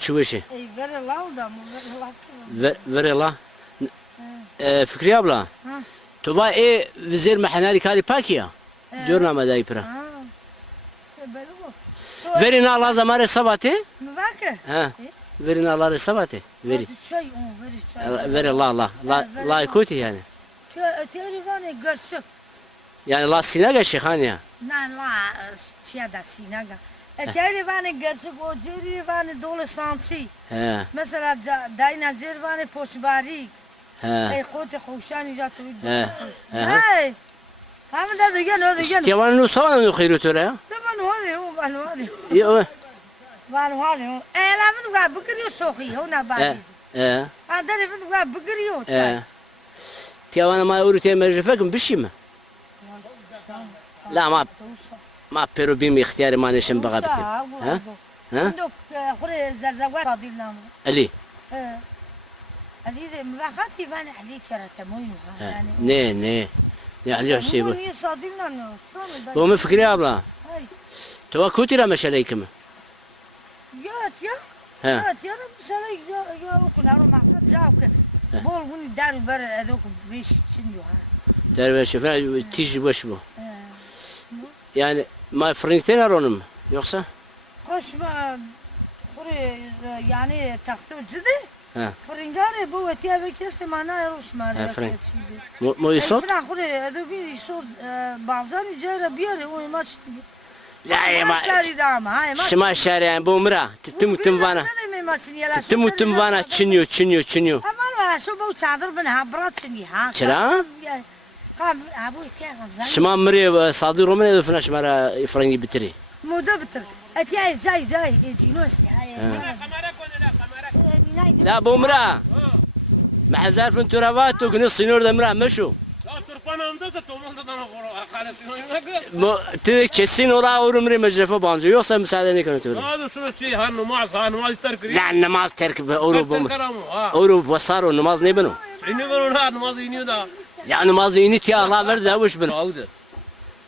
Çuvaşı. Ver Allah da mı? Ver Allah. Fikri abla. Tuva vizir mehanali kari pakiya. Jurna madai pra. Verin Allah zamare sabati. Müvakı. Ha. Verin Allah sabati. Veri. Çay veri. Ver Allah. La ikuti yani. Telefonu görsün. Yani la sinaga şeyhaniya. Nan la çiyada sinaga. Telefonu görsün o telefonu dolu samçı. He. Mesela dayna telefonu poşbari. He. Kote koşani jatı. He. Hey. Hamı da dügen o dügen. Tiyavanın usavana mı khayru tura ya? Ben hadi. Yo. Var hali. Elamin var bugürüyor soğuyor ona bari. Adalefin var bugürüyor. Tiyavana ma urute merjefekum bişi mi? La ma pero bim ihtiyarı ma neşem baga bitir. Ha? Dok khore zerzavat adilnam. Ali. Ali de mvakati van Ali çaratemoynu yani. Ne Ali şey bu. Niye sadilnam? Bu mu Fikri abla? Tuva kutira meşaleykim. Ya. Ha. Ya mesela ya okunar o maksat cevap. Bol bunu der ber edok beş için yo ha. Derbe şefer tij baş bu. Yani ma fırınkten aronum yoksa? Koşma khore yani taktı ciddi. Ha. Fırıngare bu etiye bekesi mana yarışmar. Mo isot? Fırın khore edobi isot bazen cera bir yere o maç. La yema. Şari dama ha maç. Şima şari yani bu mra. Tütüm vana. Tütüm vana çiniyor. Aman var şu bu çadır ben ha bıraksın ha. Çıra? Kab bu ihtiyacım zaten. Şima mri sadı roman edifna şmara fırıngı bitiri. Moda bitir. Etiye zay cinos لا بومرا مع زارف ترابات وكن الصنور دمرا مشو لا ترقان امدازه تومن دادن تدك kesin ola urumri mecrefe bancı yoksa müsaade ne kanıtıyor? هذا شنو شيء نماز ترك لا namaz terk oru bum. ها Oru basar namaz ne bunu? اني قالوا لا نماز ينيو دا Ya namazı init ya Allah verdi avuç bunu. عوده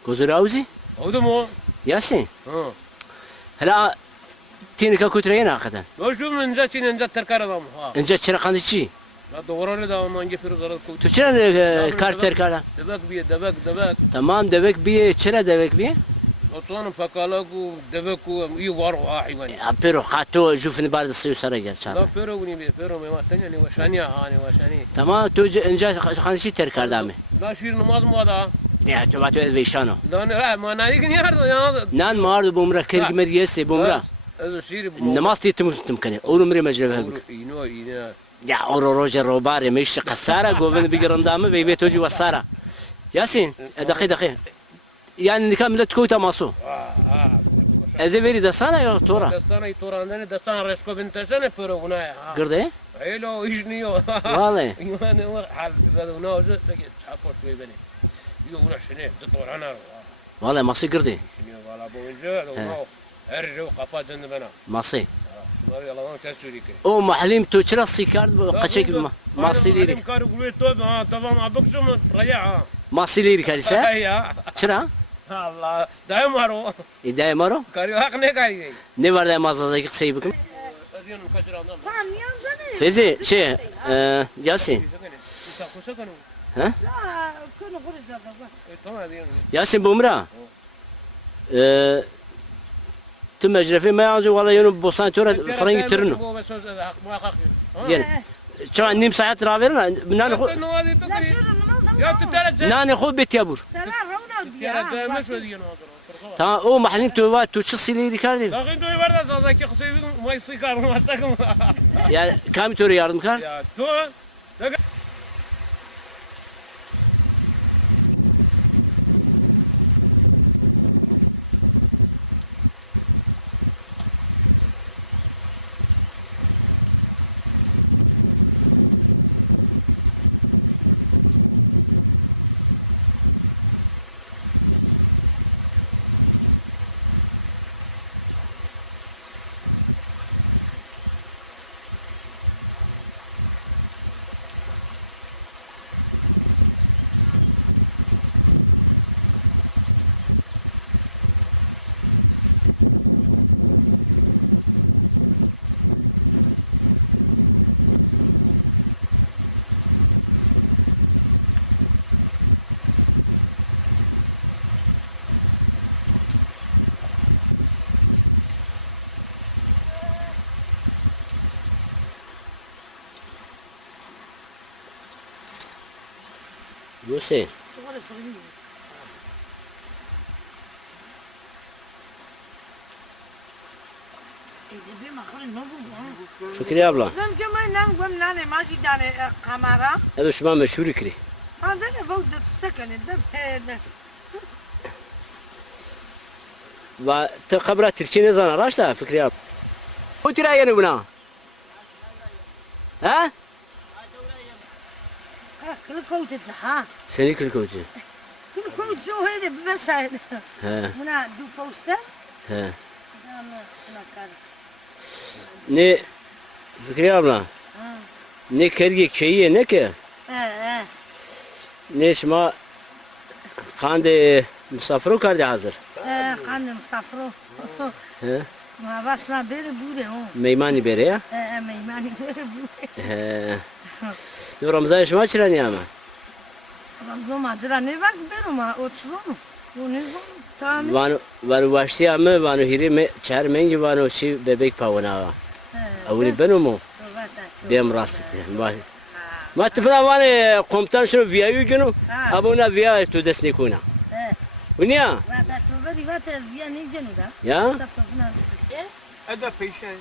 Kozur auzi? عوده مو Yasin. ها Hala tinika kutreyena hakikaten. وشو من جاتين ان جات تركار دا ها Önce çırakandıçı. لا دوران دا ما نجي في غلط كوت Tüçen kar terkala. دبك Tamam devek bir çıra devek bir. اصلا فقالكو دبكو اي وارو حيوان Apero hato jufni barda suyu saracak لا çağır. فيرو فيرو ما تنيا وشانيا هاني وشاني Tamam tu önce kandıçı terkarda mı? لا شير نماز مو هذا Ya tu batı edveyşano. لا ما نايك نيارد يا Nan mağardı bumra kergimer yese bumra. هذا شير Namaz titim kane. Urumri mecrebe buk. ينو Ya oro roja robare meş kasara govin bigirandamı ve betoji vasara. Yasin, dakika. Yani nikah millet koy tamasu. Eze veri de sana yok tora. دستانه توران دستان رسكو بنت سنه فيرو هنا Gırdı? هيلو يجنيو Vallahi. يوان ور حال هذا هنا وجه تشاكوش بيبني يقول شنو دطور انا Vallahi ması gırdı. شنو ولا بوجه هنا ارجو قفا جنبنا Ması. شمال يلا ما تسوري كده O mahallim tuçra sikard kaçak masileri. كارو قوي توب ها تمام ابكسم ريع Masileri kalise. هيا Çıra. الله دايم مارو İdaya maro. كاريو حق ne كاري Ne var da mağazadaki kısayı bakın. ازين كجرا نعم Tamam yanzane. Fezi Yasin. Ha? La konu khore zerzavat. تمام ازين Yasin bumra. Tu mecrefi meyancı valla yonu bosan tora frangi tirinu. Gel. Çan nim saat raverin. Nane xo La şuru يا namaz. تترجى nane xo bet yabur. Sever ravna diye. تترجى مش ودي Tamam o mahallim tuva tuçu sileri kardeşim. لكن تو يبرد زازك خسيب ما يصير ما تاكم Yani kami tora yardım kar. يا تو Hüseyin. Sonra sorayım. Bir makarın ne bu? Fikri abla. Ben kemen nam gom nane maji dane kamera. Edo şuma meşhur ikri. Anda ne bu da sakın da. Ve te kabra Türkçe ne zaman araşta Fikri abla. O tira yani buna. Ha? Kılı koydu ha. Seni kırkıvcı. Kılı koydu o hede bir şey. He. Buna du posta. He. Buna kar. Ne Fikri abla. Ne kergi şeyi ne ki? He. Ne şuma kande misafir kardı hazır. Kanım safro. He. Ma basma beri bure o. Meymani bere ya. Meymani beri bure. He. Ne Ramazan şuma çırani ama. Ramazan madra ne bak beri ma otuzu mu? Bu ne bu? Tamam. Vanu başti ama vanu hiri me çermengi vanu şi bebek pavana. Avuni benu mu? Bem rastete. Ma tifna vani komutan şunu viyayu günü. Abuna viya tu desni kuna. Unia? Vata tuveri vata viya ne cenu da? Ya? Sapna şey. Ada peşe.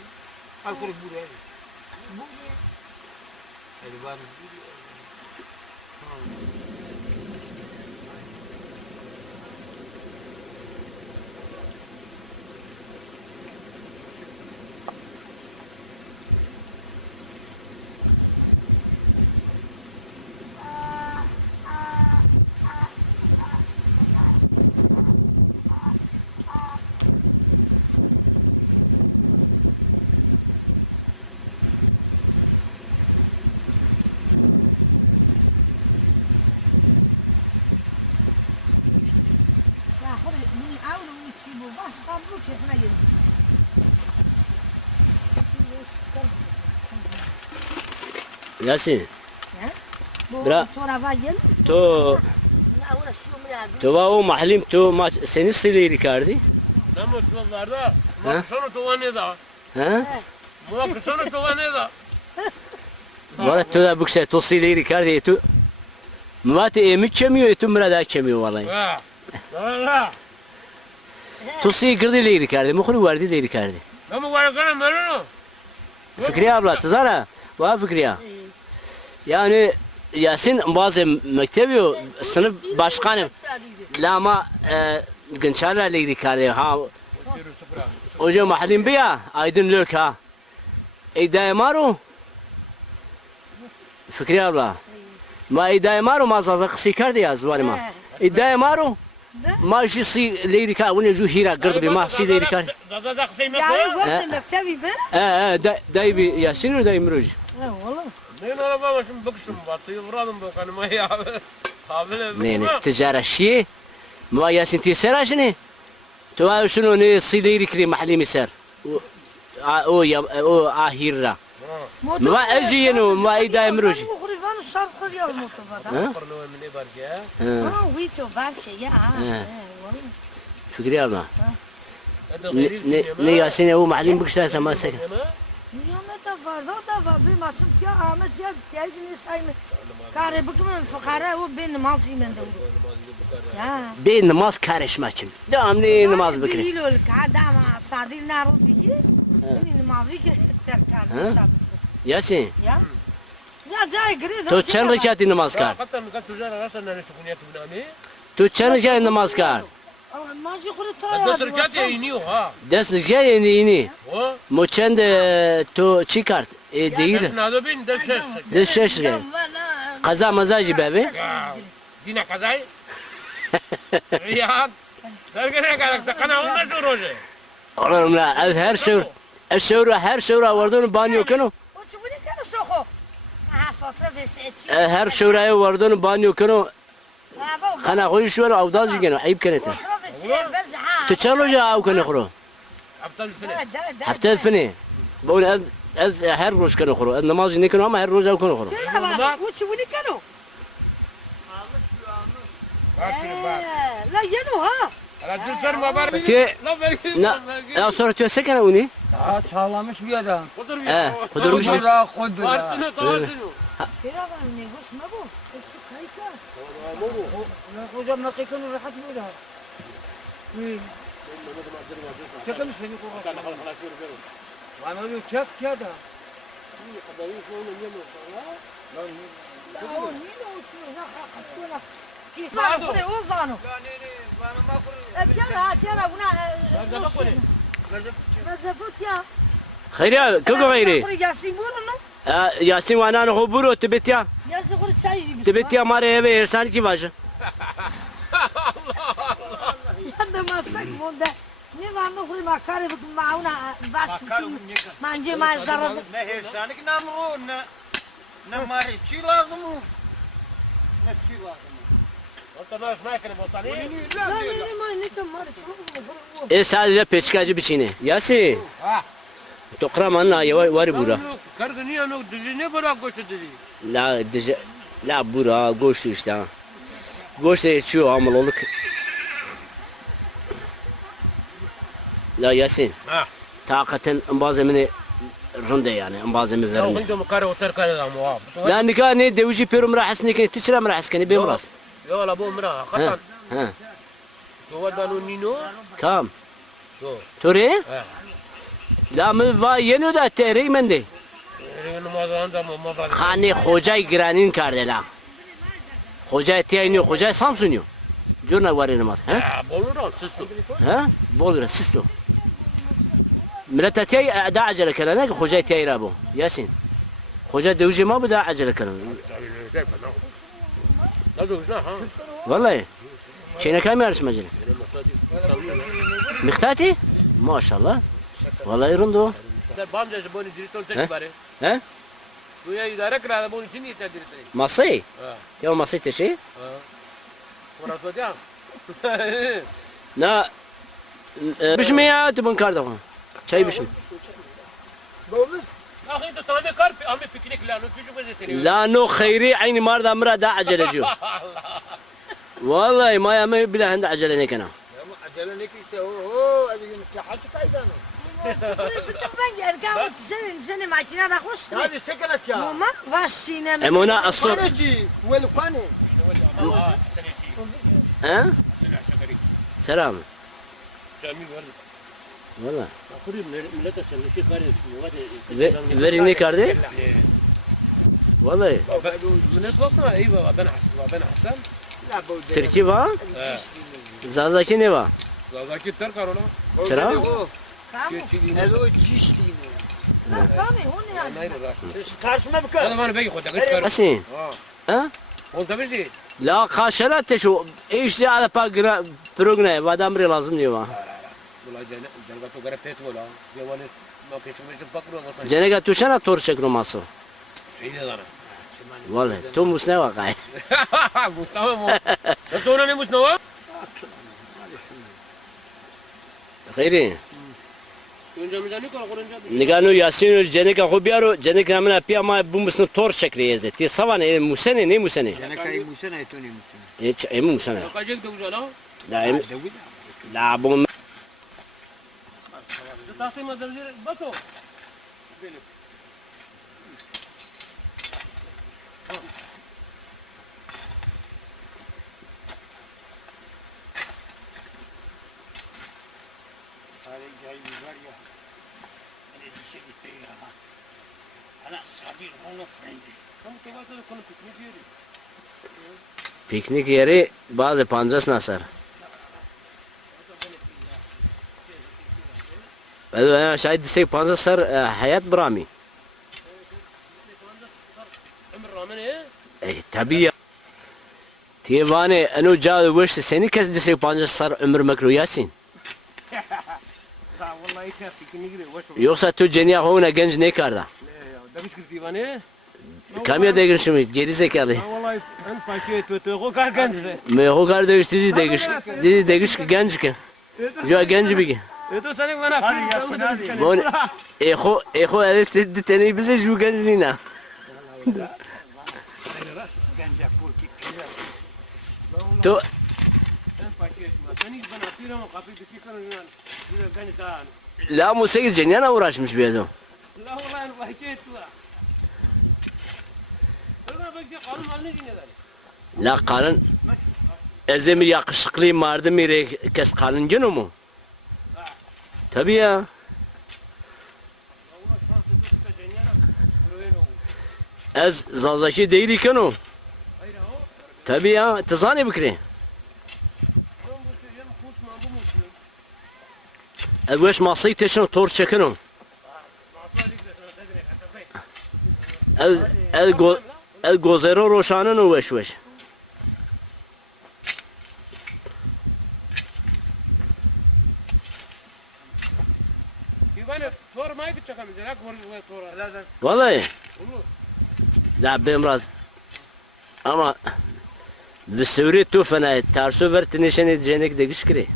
Alkol buraya. Hadi var. Ya hadi bunu avlu içi bu baş kablo çekme yedim. Yasin. Bu Bra- torava yel. To Na uğraşıyorum ya. to va o mahlim to ma seni sili rikardi. Namo tuvarda. Ma sono tuvaneda. Ha? Ma sono tuvaneda. Valla to da bukse to sili rikardi to. Muvati emi çemiyor tu murada çemiyor vallahi. Ha. Valla. To si girdi li rikardi. Mukhru vardi li rikardi. Namo varakana merino. Fikriye abla tızara. Va Fikriye. Yani Yasin bazı mektebi sınıf başkanım. Lama gınçarla li rikardi. Ha. Ojo mahlim biya. Aydın lök ha. İddiaya maru. Fikriye abla. Ma iddiaya maru ma zaza kısı kardi ya zvari ma. İddiaya maru. Ma jisi li rikardi. Vune ju hira girdi bi ma si li rikardi. Da kısayım Yani ya. vakti mektebi be. Dayı bir Yasin dayı Miruj. Oğlum. Ne araba şimdi bakışım batıyı vuradım bu kanıma ya. Habile Ne ne ticara şiye. Ma Yasin tisera şini. Tu şunu ne sileri kri mahli misar. O ahirra. Ma eziyenu ma idaya Miruj. Muhrivan şarkı diyor mutfada. Parno emine var ya. Ha vito barşe ya. Fikri abla. Hadi gayri Ne Yasin o mahlim bıkışta sama sek. Dünyada da var da var. Bir masum ki Ahmet ya kendini sayma. Kare bıkımın fukara o ben namazı mende. Ya. Be namaz karışma için. Devamlı namaz Bir bıkırı. yıl ol kadama sadil naro bir yıl. Benim namazı ki terkar sabit. Yasin. Ya. Zay gri. Tu çen rekati namaz kar. Hatta mi tujara rasa nane sukuniyat binami. Tu çen rekati namaz kar. Mazı kuru Da taya. sirkat ya iniyor ha. Dest rekati yeni. O. Mo çend tu çıkart. Değil. Nada bin de şeş. De şeş re. Kaza mazacı bebe. Ya. Dina kazay. Ya. Dergene kadar da kana olmaz o roje. Oğlum la her şevra her şevra vardığını banyo kano. O çubuk ne kadar soğuk. Ha fotoğraf seçi. Her şevraya vardığını banyo kano. Kana koyu şu ara avdazı gene ayıp kenete. Tu çaloja av kano khro. Aptal fene. Hafta fini. Bol az her roş kano khro. Namaz ne kano ama her roş av kano khro. O çubuk ne kadar? La yenu ha. Ala cüsar mabar. Te La belki. na sonra tu sekana uni. Aa çağlamış bir adam. Kudur Kudurmuş mu? Kudura kudura. Partını tavatını. Feravan ne hoş mu bu? Şu kayka. Hocam dakikını rahat mı da? Sakın seni korkma. Bana öyle çak ya da. O niye olsun? Ne kaçıyor? Şey buraya o zanı. Bana makul. Tiara buna. Mezefut ya. خيريا كوكو غيري Yasin burun. ياسين وانا نخو برو تبتيا Yasin kuru çay gibi. تبتيا ماري هبه هرساني كي واجه Yandım bunda. Ne var mı kuru makarı bu mauna baş. Manje mazdarı. Ne hersanik namı o ne mariçi lazım o. Ne çi lazım. Ortada şmayken botani. Ne kamar. sadece peçkacı biçini Yasin تقرا منا واري بورا Kargı niye ne bırak koştu dedi. لا دج لا بورا goştu işte goştu içiyor amalılık لا ياسين طاقة انبازمني رنده يعني انبازمي Ya verme hindu kare otar kare da muhab. لا نكا ني دوجي بيرم راح سنك تشرا مرا حسكني بمراس Ya la bu mra ها khatan. ها To wadanu nino. كام To. توري Ha. لا من va yeni de terey mende Namazdan da namazdan. خاني خوجاي گرانين كاردلا خوجاي تينيو خوجاي سامسونيو جورنا واري نماز ها Ha bolur ol sistu. ها بولر سيستو ملتتي دا عجله كلنا خوجاي تي رابو ياسين خوجاي دوجي ما بدا عجله كلنا Nazo jna ha. والله شينا كام يارش مجري مختاتي ما شاء الله والله يرندو Da bamca bunu diritol tek bare. ها Bu ya idare kra bunu için yeter diritol. مصي Ha. تيو مصي تشي Ha. Bora to dia. لا بشمي يا تبون كاردو çay بشمي Akhi to tane kar ame piknik la no çocuk gazeteli. لا نو خيري عيني مرضى مرة دا عجلة جو والله ما يا بلا عند عجلة هيك انا Acele ne ki işte o hadi hatta kaydan. Ben gel kahve seni makine de hoş. Hadi sakın aç ya. Mama baş sinem. امونا اصلا Kaneci, vel kane. ها سلام Cami var. والله Akırım millet sen şey kare. فيري كاردي والله Millet basma iyi baba ben Hasan. La bu. تركي با زازاكي نيفا Zazaki ter karola. Şera? Kamu. Ne o ciş değil mi? Kamu hone ya. Hayır rahat. Karşıma bir Hadi kar. bana bey koyacak. Geç kar. اسين ها Oldu bizi. لا خاشرات شو ايش دي على باغرا بروغنا وادامري لازم نيوا Ulan cennet o garip et ola. Yavanet ma peşime çık bakma olsa. جنگا توشنا تور شكرو ماسو Şey de lan. والله تو مسنا واقعي Bu tamam o. Sonra ne mutlu o? خيري Önce ne kadar korunca. نگانو ياسين جنگا خو بيارو جنگا منا بيا ما بومسن تور شكري يزه تي سوان مسنه ني مسنه Yani kayı musana etoni musana. ايش ايم مسنه Kaçacak da güzel ha. لا ايم لا بوم Tahsim adamları bato. Hadi gel var ya. Hani dişe gitti ya. Ana sadir onu frendi. Kamu tuvata konu piknik yeri. piknik yeri bazı pancas nasar انا شايد سي بانزا صار حياة برامي Ömür rağmen he. تبي تيفاني انو جا وش سني كز دسي بانزا صار عمر مكرو ياسين Ha vallahi ka piknik yeri. Hoş oldu. يوصل تو جنيا هنا جنج نيكاردا Demiş ki divane. كم يا دايقش شمي جيري زكالي Ha vallahi en paket ve o kadar gençse. ما هو قال دايقش تيجي دايقش دي دايقش جنج كان جو جنج بيجي Eto senin bana hadi. بون اخو هذا تدي تاني بس جو جنج لينا Gence politik. تو En paket. Seni ben atıyorum kapı bir çıkarın yani. Bir genç daha. لا مو سيد جنيانا uğraşmış بيزو La vallahi en paket la. Öyle bekle kanun haline gidiyorlar. La kalın. Ezemi yakışıklı mardı mire kes kalın günü mu? Tabii ya. Ez zazaşı değil iken o. Tabii ya. Tızane bikri. Evveş masayı teşin tor çekin o. El gozero roşanın o veş. Bana sormayı çıkamayacak. Ha sonra. Vallahi. La biraz. Ama Vüsuri tu fena tersu verti nişan edeceğine de gişkiri.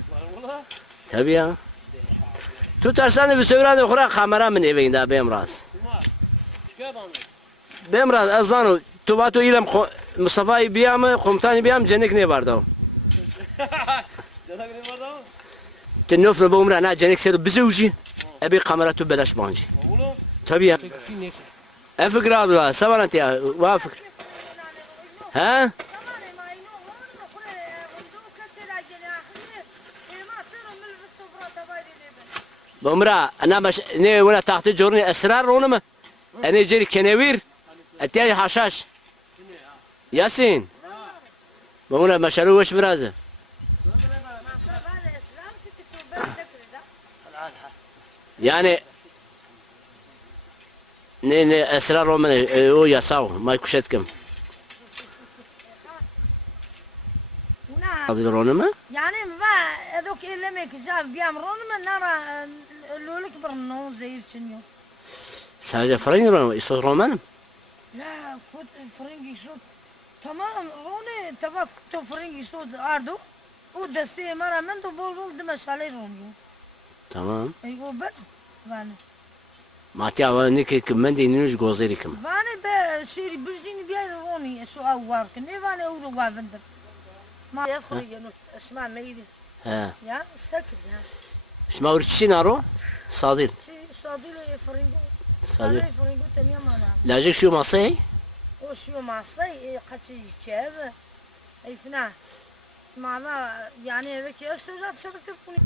Valla. Tabii ya. Tu tersan Vüsuri'ne khura kamera min evin da bemraz. Suma. Şikayet anlı. Bemraz azanu tu batu ilem Mustafa'yı biyam komutanı biyam cenek ne vardı? Canak ne vardı ama? Tenofle bu umra na cenek ser bizuji. Abi kamera tu belaş bancı. Oğlum. Tabii ya. Çekti neyse. Efkir abla sabanat ya vafık. Ha? بمرا انا مش ني ولا تحت جورني اسرار رونما انا جري كنوير اتي حشاش ياسين بمرا مشارو وش برازه يعني ني اسرار روما او يساو ما يكشتكم هذا رونما Yani va edok ellemek güzel bir amron mu nara loluk bir non zehir çiniyor. sadece فرنج روما يسو رومانم La kut frengi sot. Tamam rone tava to frengi sot ardo. O desteğe rağmen de bol bol demeşale ronuyor. tamam Ey o ben. Vane. ماتي اولنيك كمان دينوش غوزيركم Vane be şeri bilzini bir yer roni şu avvar ki ne vane o da vavendir. Ma yadkhul yanut اسمع ميدي ها ya sakır ya. شما ورتشي نارو صاديل Sadile frengi. صاديل Frengi tamam ana. لاجيك شو مصي O şu masayı kaçı içeri. Ey fena. Mala yani eve ki östüzat şarkı bunu.